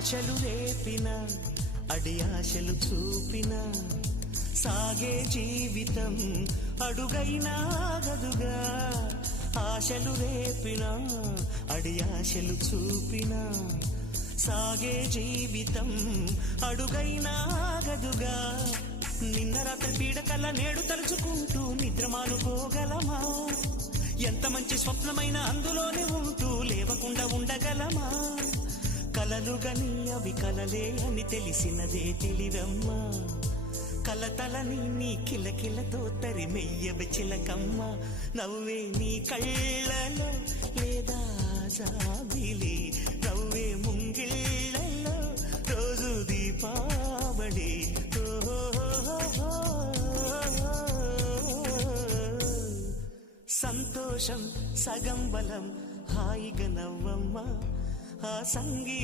ఆశలు రేపిన అడి ఆశలు చూపిన సాగే జీవితం అడుగైనా గదుగా. ఆశలు రేపిన అడి ఆశలు చూపిన సాగే జీవితం అడుగైనా గదుగా. నిన్న రాత్రి పీడకల నేడు తలుచుకుంటూ నిద్రమానుకోగలమా? ఎంత మంచి స్వప్నమైన అందులోనే ఉంటూ లేవకుండా ఉండగలమా? కలలుగని అవి కలలే అని తెలిసినదే తెలివమ్మా. కలతలని నీ కిలకిలతో తరిమెయ్యవి చిలకమ్మ. నవ్వే నీ కళ్ళలో లేదా జాబిలి, నవ్వే ముంగిళ్ళలో రోజు దీపావళి. సంతోషం సగం బలం, హాయిగా నవ్వమ్మ. ఆ సంగీతం